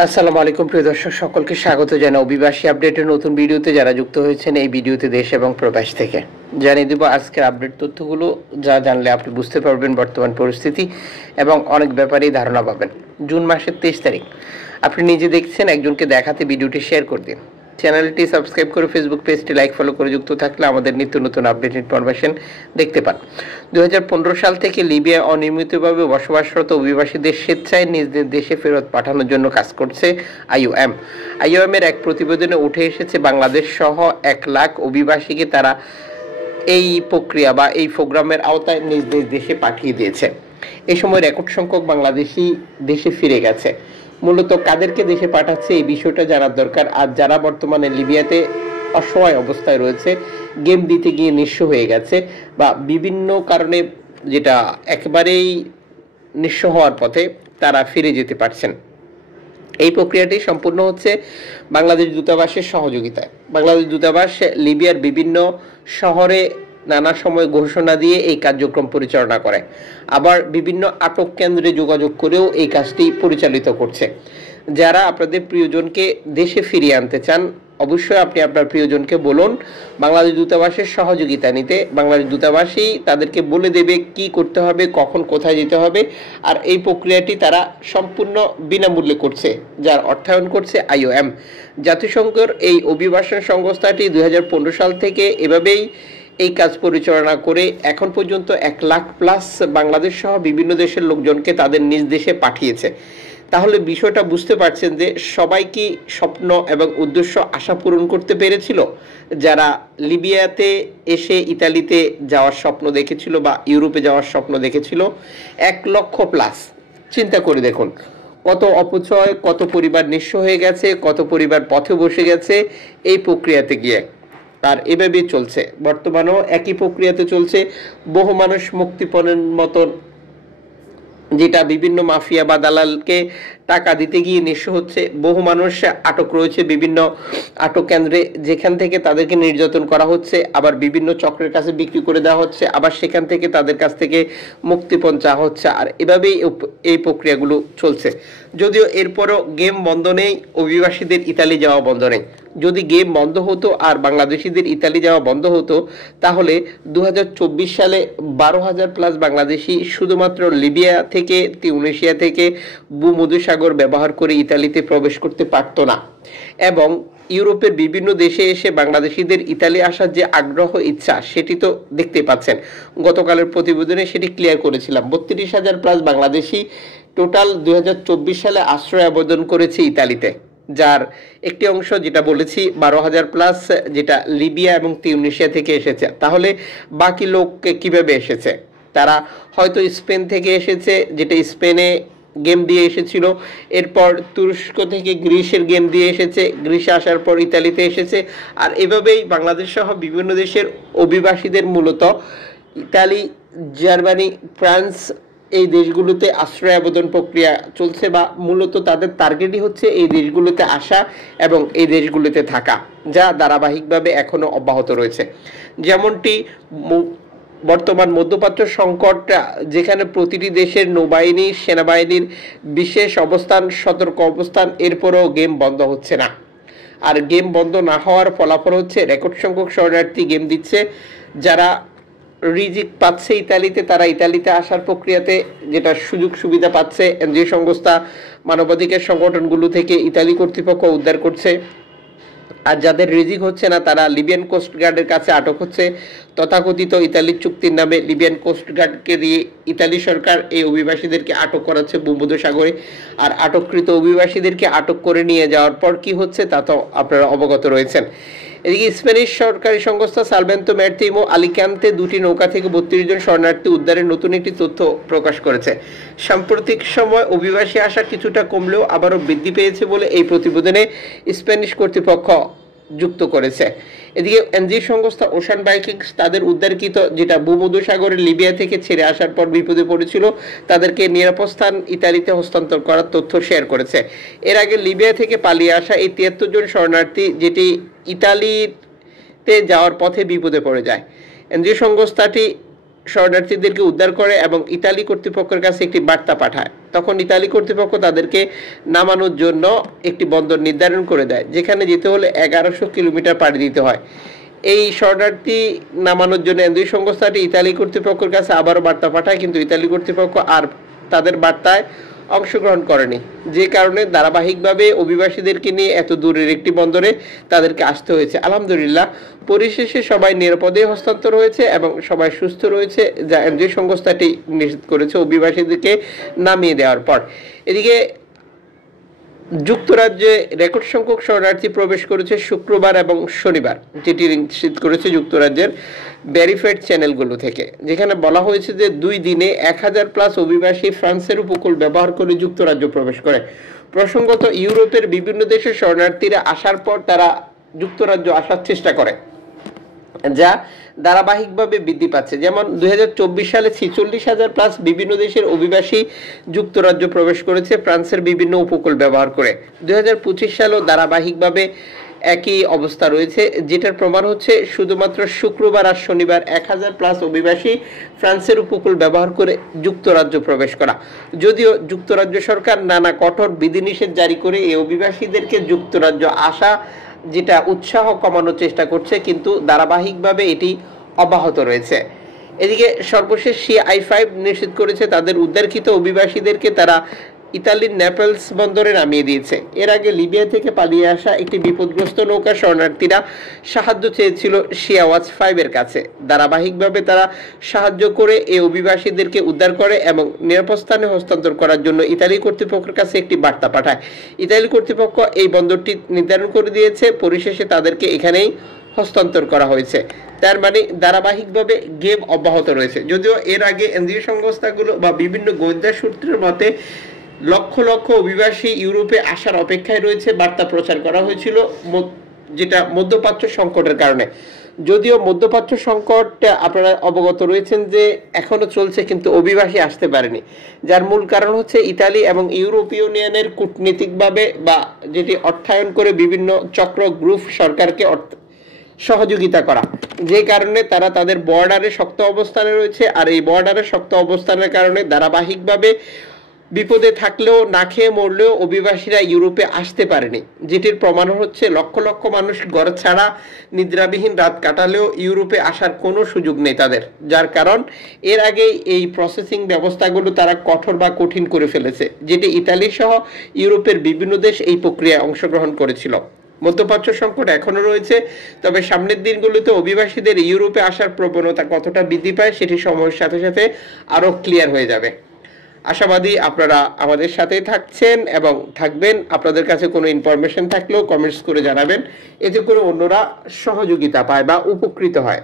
আসসালামু আলাইকুম প্রিয় দর্শক, সকলকে স্বাগত জানাই অভিবাসী আপডেটের নতুন ভিডিওতে। যারা যুক্ত হয়েছেন এই ভিডিওতে দেশ এবং প্রবাস থেকে, জানিয়ে দেব আজকের আপডেট তথ্যগুলো, যা জানলে আপনি বুঝতে পারবেন বর্তমান পরিস্থিতি এবং অনেক ব্যাপারেই ধারণা পাবেন। জুন মাসের 23 তারিখ, আপনি নিজে দেখছেন, একজনকে দেখাতে ভিডিওটি শেয়ার করে দিন। চ্যানেলটি সাবস্ক্রাইব করে ফেসবুক পেজটি লাইক ফলো করে যুক্ত থাকলে আমাদের নিত্য নতুন আপডেট ইনফরমেশন দেখতে পান। 2015 সাল থেকে লিবিয়ায় অনিয়মিতভাবে বসবাসরত অভিবাসীদের স্বেচ্ছায় নিজ নিজ দেশে ফেরত পাঠানোর জন্য কাজ করছে আইওএম। আইওএমের এক প্রতিবেদনে উঠে এসেছে বাংলাদেশ সহ 1 লাখ অভিবাসীকে তারা এই প্রক্রিয়া বা এই প্রোগ্রামের আওতায় নিজ নিজ দেশে পাঠিয়ে দিয়েছে। এই সময় রেকর্ড সংখ্যক বাংলাদেশি দেশে ফিরে গেছে। মূলত কাদেরকে দেশে পাঠাচ্ছে এই বিষয়টা জানার দরকার। আর যারা বর্তমানে লিবিয়াতে অসহায় অবস্থায় রয়েছে, গেম দিতে গিয়ে নিঃস্ব হয়ে গেছে বা বিভিন্ন কারণে যেটা একেবারেই নিঃস্ব হওয়ার পথে, তারা ফিরে যেতে পারছেন। এই প্রক্রিয়াটি সম্পূর্ণ হচ্ছে বাংলাদেশ দূতাবাসের সহযোগিতায়। বাংলাদেশ দূতাবাস লিবিয়ার বিভিন্ন শহরে নানা সময় ঘোষণা দিয়ে এই কার্যক্রম পরিচালনা করে, আবার বিভিন্ন আটক কেন্দ্রে যোগাযোগ করেও এই কাজটি পরিচালিত করছে। যারা আপনাদের প্রিয়জনকে দেশে ফিরিয়ে আনতে চান, অবশ্যই আপনি আপনার প্রিয়জনকে বলুন বাংলাদেশ দূতাবাসের সহযোগিতা নিতে। বাংলাদেশ দূতাবাসই তাদেরকে বলে দেবে কি করতে হবে, কখন কোথায় যেতে হবে। আর এই প্রক্রিয়াটি তারা সম্পূর্ণ বিনামূল্যে করছে, যার অর্থায়ন করছে আইওএম। জাতিসংঘের এই অভিবাসন সংস্থাটি 2015 সাল থেকে এভাবেই এই কাজ পরিচালনা করে এখন পর্যন্ত 1 লাখ প্লাস বাংলাদেশ সহ বিভিন্ন দেশের লোকজনকে তাদের নিজ দেশে পাঠিয়েছে। তাহলে বিষয়টা বুঝতে পারছেন যে সবাই কি স্বপ্ন এবং উদ্দেশ্য আশা পূরণ করতে পেরেছিল? যারা লিবিয়াতে এসে ইতালিতে যাওয়ার স্বপ্ন দেখেছিল বা ইউরোপে যাওয়ার স্বপ্ন দেখেছিল, 1 লক্ষ প্লাস। চিন্তা করে দেখুন কত অপচয়, কত পরিবার নিঃস্ব হয়ে গেছে, কত পরিবার পথে বসে গেছে এই প্রক্রিয়াতে গিয়ে। আর এভাবে চলছে, বর্তমানেও একই প্রক্রিয়াতে চলছে। বহু মানুষ মুক্তিপণের মতন, যেটা বিভিন্ন মাফিয়া বা দালালকে টাকা দিতে গিয়ে নিঃস্ব হচ্ছে। বহু মানুষ আটক রয়েছে বিভিন্ন আটক কেন্দ্রে, যেখান থেকে তাদেরকে নির্যাতন করা হচ্ছে, আবার বিভিন্ন চক্রের কাছে বিক্রি করে দেওয়া হচ্ছে, আবার সেখান থেকে তাদের কাছ থেকে মুক্তিপণ চাওয়া হচ্ছে। আর এভাবেই এই প্রক্রিয়াগুলো চলছে। যদিও এরপরও গেম বন্ধ নেই, অভিবাসীদের ইতালি যাওয়া বন্ধ নেই। যদি গেম বন্ধ হতো আর বাংলাদেশিদের ইতালি যাওয়া বন্ধ হতো, তাহলে 2024 সালে 12,000 প্লাস বাংলাদেশি শুধুমাত্র লিবিয়া থেকে, তিউনিসিয়া থেকে ভূমধ্যসাগর ব্যবহার করে ইতালিতে প্রবেশ করতে পারত না। এবং ইউরোপের বিভিন্ন দেশে এসে বাংলাদেশিদের ইতালি আসার যে আগ্রহ, ইচ্ছা, সেটি তো দেখতে পাচ্ছেন। গতকালের প্রতিবেদনে সেটি ক্লিয়ার করেছিলাম। 32,000 প্লাস বাংলাদেশি টোটাল 2024 সালে আশ্রয় আবেদন করেছে ইতালিতে, যার একটি অংশ যেটা বলেছি 12,000 প্লাস, যেটা লিবিয়া এবং তিউনিসিয়া থেকে এসেছে। তাহলে বাকি লোক কিভাবে এসেছে? তারা হয়তো স্পেন থেকে এসেছে, যেটা স্পেনে গেম দিয়ে এসেছিল। এরপর তুরস্ক থেকে গ্রিসের গেম দিয়ে এসেছে, গ্রিসে আসার পর ইতালিতে এসেছে। আর এভাবেই বাংলাদেশ সহ বিভিন্ন দেশের অভিবাসীদের মূলত ইতালি, জার্মানি, ফ্রান্স এই দেশগুলোতে আশ্রয় আবেদন প্রক্রিয়া চলছে, বা মূলত তাদের টার্গেটই হচ্ছে এই দেশগুলোতে আসা এবং এই দেশগুলোতে থাকা, যা ধারাবাহিকভাবে এখনো অব্যাহত রয়েছে। যেমনটি বর্তমান মধ্যপ্রাচ্য সংকট, যেখানে প্রতিটি দেশের নৌবাহিনী, সেনাবাহিনীর বিশেষ অবস্থান, সতর্ক অবস্থান, এরপরও গেম বন্ধ হচ্ছে না। আর গেম বন্ধ না হওয়ার ফলাফল হচ্ছে রেকর্ড সংখ্যক শরণার্থী গেম দিচ্ছে। যারা রিজিক পাচ্ছে ইতালিতে, তারা ইতালিতে আসার প্রক্রিয়াতে যেটা সুযোগ সুবিধা পাচ্ছে, এনজিও সংস্থা, মানবাধিকার সংগঠনগুলো থেকে ইতালি কর্তৃপক্ষ উদ্ধার করছে। আর যাদের রিজিক হচ্ছে না, তারা লিবিয়ান কোস্ট গার্ডের কাছে আটক হচ্ছে। তথাকথিত ইতালির চুক্তির নামে লিবিয়ান কোস্ট গার্ডকে দিয়ে ইতালি সরকার এই অভিবাসীদেরকে আটক করাচ্ছে ভূমধ্যসাগরে। আর আটককৃত অভিবাসীদেরকে আটক করে নিয়ে যাওয়ার পর কি হচ্ছে তা তো আপনারা অবগত রয়েছেন। এদিকে স্প্যানিশ সরকারি সংস্থা সালভেন্তো ম্যারিতিমো আলিকান্তে 2টি নৌকা থেকে 32 জন শরণার্থী উদ্ধারের নতুন একটি তথ্য প্রকাশ করেছে। সাম্প্রতিক সময় অভিবাসী আসা কিছুটা কমলেও আবারও বৃদ্ধি পেয়েছে বলে এই প্রতিবেদনে স্প্যানিশ কর্তৃপক্ষ যুক্ত করেছে। এদিকে এনজিও সংস্থা ওশান ভাইকিংস তাদের উদ্ধারকৃত, যেটা ভূমধ্যসাগরের লিবিয়া থেকে ছেড়ে আসার পর বিপদে পড়েছিল, তাদেরকে নিরাপদ স্থান ইতালিতে হস্তান্তর করার তথ্য শেয়ার করেছে। এর আগে লিবিয়া থেকে পালিয়ে আসা এই 73 জন শরণার্থী, যেটি ইতালিতে যাওয়ার পথে বিপদে পড়ে যায়। এনজিও সংস্থাটি শরণার্থীদেরকে উদ্ধার করে এবং ইতালি কর্তৃপক্ষের কাছে একটি বার্তা পাঠায়। তখন ইতালি কর্তৃপক্ষ তাদেরকে নামানোর জন্য একটি বন্দর নির্ধারণ করে দেয়, যেখানে যেতে হলে 1100 কিলোমিটার পাড়ি দিতে হয়। এই শরণার্থী নামানোর জন্য এনজিও সংস্থাটি ইতালি কর্তৃপক্ষের কাছে আবারও বার্তা পাঠায়, কিন্তু ইতালি কর্তৃপক্ষ আর তাদের বার্তায় অংশগ্রহণ করেনি, যে কারণে ধারাবাহিকভাবে অভিবাসীদেরকে নিয়ে এত দূরের একটি বন্দরে তাদেরকে আসতে হয়েছে। আলহামদুলিল্লাহ, পরিশেষে সবাই নিরাপদে হস্তান্তর হয়েছে এবং সবাই সুস্থ রয়েছে, যা এনজিও সংস্থাটি নিশ্চিত করেছে অভিবাসীদেরকে নামিয়ে দেওয়ার পর। এদিকে যুক্তরাজ্যে রেকর্ড সংখ্যক শরণার্থী প্রবেশ করেছে শুক্রবার এবং শনিবার, যেটি নিশ্চিত করেছে যুক্তরাজ্যের ভেরিফাইড চ্যানেলগুলো থেকে, যেখানে বলা হয়েছে যে 2 দিনে 1000+ অভিবাসী ফ্রান্সের উপকূল ব্যবহার করে যুক্তরাজ্য প্রবেশ করে। প্রসঙ্গত, ইউরোপের বিভিন্ন দেশের শরণার্থীরা আসার পর তারা যুক্তরাজ্য আসার চেষ্টা করে, যা ধারাবাহিকভাবে বৃদ্ধি পাচ্ছে। যেমন 2024 সালে 46,000+ বিভিন্ন দেশের অভিবাসী যুক্তরাজ্য প্রবেশ করেছে ফ্রান্সের বিভিন্ন উপকূল ব্যবহার করে। 2025 সালেও ধারাবাহিকভাবে একই অবস্থা রয়েছে, যেটার প্রমাণ হচ্ছে শুধুমাত্র শুক্রবার আর শনিবার 1000+ অভিবাসী ফ্রান্সের উপকূল ব্যবহার করে যুক্তরাজ্য প্রবেশ করা। যদিও যুক্তরাজ্য সরকার নানা কঠোর বিধিনিষেধ জারি করে এই অভিবাসীদেরকে যুক্তরাজ্য আসা যেটা উৎসাহ কমানোর চেষ্টা করছে, কিন্তু ধারাবাহিকভাবে এটি অব্যাহত রয়েছে। এদিকে সর্বশেষ CI5 নিশ্চিত করেছে তাদের উদ্ধারকৃত অভিবাসীদেরকে তারা ইতালির নেপলস বন্দরে নামিয়ে দিয়েছে। এর আগে লিবিয়া থেকে পালিয়ে আসা একটি বিপদগ্রস্ত নৌকা শরণার্থীরা সাহায্য চেয়েছিল সিয়াওয়াচ 5 এর কাছে। ধারাবাহিকভাবে তারা সাহায্য করে এই অভিবাসীদেরকে উদ্ধার করে এবং নিরাপদ স্থানে হস্তান্তর করার জন্য ইতালি কর্তৃপক্ষের কাছে একটি বার্তা পাঠায়। ইতালি কর্তৃপক্ষ এই বন্দরটি নির্ধারণ করে দিয়েছে, পরিশেষে তাদেরকে এখানেই হস্তান্তর করা হয়েছে। তার মানে ধারাবাহিকভাবে গেম অব্যাহত রয়েছে। যদিও এর আগে এনজিও সংস্থাগুলো বা বিভিন্ন গোয়েন্দা সূত্রের মতে লক্ষ লক্ষ অভিবাসী ইউরোপে আসার অপেক্ষায় রয়েছে বার্তা প্রচার করা হয়েছিল, যেটা মধ্যপ্রাচ্য সংকটের কারণে। যদিও মধ্যপ্রাচ্য সংকট আপনারা অবগত রয়েছেন যে এখনো চলছে, কিন্তু অভিবাসী আসতে পারেনি, যার মূল কারণ হচ্ছে ইতালি এবং ইউরোপীয় ইউনিয়নের কূটনীতিকভাবে বা যেটি অর্থায়ন করে বিভিন্ন চক্র গ্রুপ সরকারকে সহযোগিতা করা, যে কারণে তারা তাদের বর্ডারে শক্ত অবস্থানে রয়েছে। আর এই বর্ডারে শক্ত অবস্থানের কারণে ধারাবাহিকভাবে বিপদে থাকলেও না খেয়ে মরলেও অভিবাসীরা ইউরোপে আসতে পারেনি, যেটির প্রমাণ হচ্ছে লক্ষ লক্ষ মানুষ ঘর ছাড়া নিদ্রাবিহীন রাত কাটালেও ইউরোপে আসার কোনো সুযোগ নেই তাদের, যার কারণ এর আগেই এই প্রসেসিং ব্যবস্থাগুলো তারা কঠোর বা কঠিন করে ফেলেছে, যেটি ইতালি সহ ইউরোপের বিভিন্ন দেশ এই প্রক্রিয়ায় অংশগ্রহণ করেছিল। মধ্যপ্রাচ্য সংকট এখনো রয়েছে, তবে সামনের দিনগুলোতে অভিবাসীদের ইউরোপে আসার প্রবণতা কতটা বৃদ্ধি পায় সেটি সময়ের সাথে সাথে আরও ক্লিয়ার হয়ে যাবে। আশাবাদী আপনারা আমাদের সাথেই থাকছেন এবং থাকবেন। আপনাদের কাছে কোনো ইনফরমেশন থাকলেও কমেন্টস করে জানাবেন, এতে করে অন্যরা সহযোগিতা পায় বা উপকৃত হয়।